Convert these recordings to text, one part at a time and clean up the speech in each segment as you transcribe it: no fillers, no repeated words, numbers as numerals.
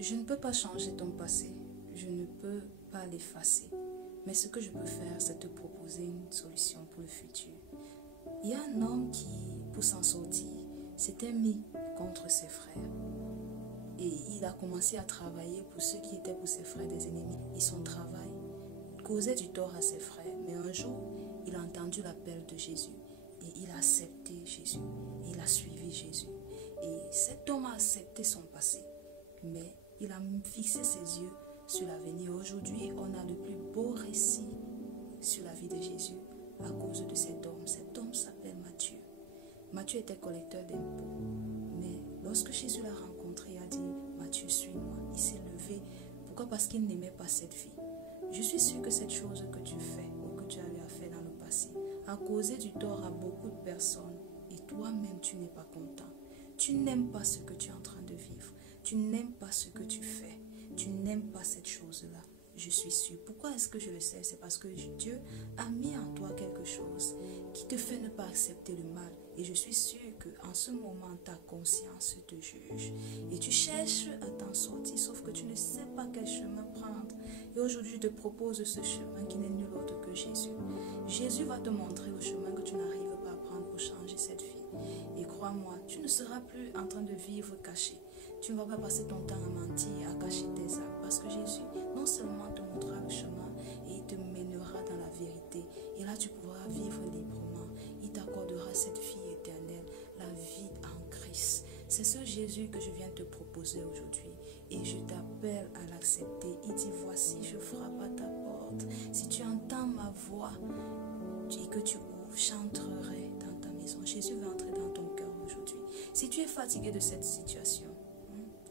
Je ne peux pas changer ton passé, je ne peux pas l'effacer. Mais ce que je peux faire, c'est te proposer une solution pour le futur. Il y a un homme qui, pour s'en sortir, s'était mis contre ses frères. Et il a commencé à travailler pour ceux qui étaient pour ses frères des ennemis. Et son travail causait du tort à ses frères. Mais un jour, il a entendu l'appel de Jésus. Et il a accepté Jésus. Et il a suivi Jésus. Et cet homme a accepté son passé. Mais il a fixé ses yeux sur l'avenir. Aujourd'hui, on a le plus beau récit sur la vie de Jésus à cause de cet homme. Cet homme s'appelle Matthieu. Matthieu était collecteur d'impôts. Mais lorsque Jésus l'a rencontré, il a dit, Matthieu, suis-moi. Il s'est levé. Pourquoi? Parce qu'il n'aimait pas cette vie. Je suis sûre que cette chose que tu fais ou que tu avais à faire dans le passé a causé du tort à beaucoup de personnes. Et toi-même, tu n'es pas content. Tu n'aimes pas ce que tu es en train de vivre. Tu n'aimes pas ce que tu fais. Tu n'aimes pas cette chose-là. Je suis sûre. Pourquoi est-ce que je le sais? C'est parce que Dieu a mis en toi quelque chose qui te fait ne pas accepter le mal. Et je suis sûre qu'en ce moment, ta conscience te juge. Et tu cherches à t'en sortir, sauf que tu ne sais pas quel chemin prendre. Et aujourd'hui, je te propose ce chemin qui n'est nul autre que Jésus. Jésus va te montrer le chemin que tu n'arrives pas à prendre pour changer cette vie. Et crois-moi, tu ne seras plus en train de vivre caché. Tu ne vas pas passer ton temps à mentir, à cacher tes âmes. Parce que Jésus, non seulement te montrera le chemin, et il te mènera dans la vérité. Et là, tu pourras vivre librement. Il t'accordera cette vie éternelle, la vie en Christ. C'est ce Jésus que je viens te proposer aujourd'hui. Et je t'appelle à l'accepter. Il dit, voici, je frappe à ta porte. Si tu entends ma voix et que tu ouvres, j'entrerai dans ta maison. Jésus veut entrer dans ton cœur aujourd'hui. Si tu es fatigué de cette situation,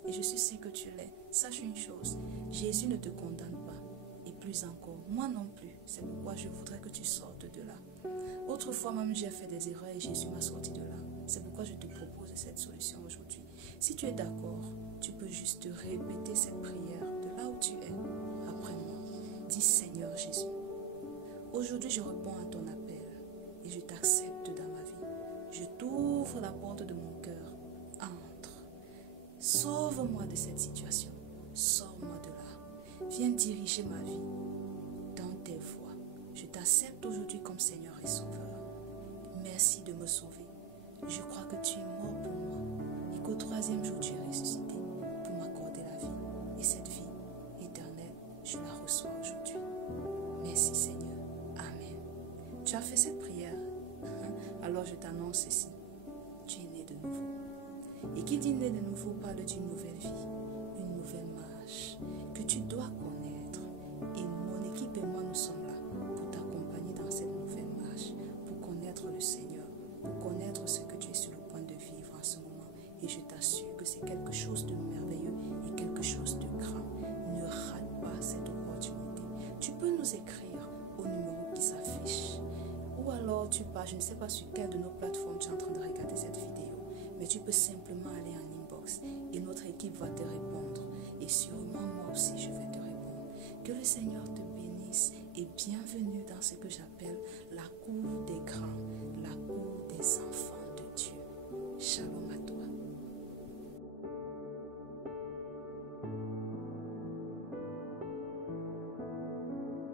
et je suis sûre que tu l'es, sache une chose, Jésus ne te condamne pas. Et plus encore, moi non plus. C'est pourquoi je voudrais que tu sortes de là. Autrefois même, j'ai fait des erreurs et Jésus m'a sorti de là. C'est pourquoi je te propose cette solution aujourd'hui. Si tu es d'accord, tu peux juste répéter cette prière de là où tu es, après moi. Dis, Seigneur Jésus, aujourd'hui je réponds à ton appel et je t'accepte dans ma vie. Je t'ouvre la porte de mon cœur. Entre. Sauve-moi de cette situation. Sors-moi de là. Viens diriger ma vie dans tes voies. Je t'accepte aujourd'hui comme Seigneur et Sauveur. Merci de me sauver. Je crois que tu es mort pour moi et qu'au troisième jour tu es ressuscité pour m'accorder la vie. Et cette vie éternelle, je la reçois aujourd'hui. Merci Seigneur. Amen. Tu as fait cette prière. Alors je t'annonce ceci. Tu es né de nouveau. Et qui dit né de nouveau parle d'une nouvelle vie, une nouvelle marche que tu dois connaître. Et mon équipe et moi, nous sommes là pour t'accompagner dans cette nouvelle marche, pour connaître le Seigneur, pour connaître ce que tu es sur le point de vivre en ce moment. Et je t'assure que c'est quelque chose de merveilleux et quelque chose de grand. Ne rate pas cette opportunité. Tu peux nous écrire au numéro qui s'affiche. Ou alors tu pars, je ne sais pas sur quelle de nos plateformes tu es en train de regarder cette vidéo. Mais tu peux simplement aller en inbox et notre équipe va te répondre. Et sûrement moi aussi je vais te répondre. Que le Seigneur te bénisse et bienvenue dans ce que j'appelle la cour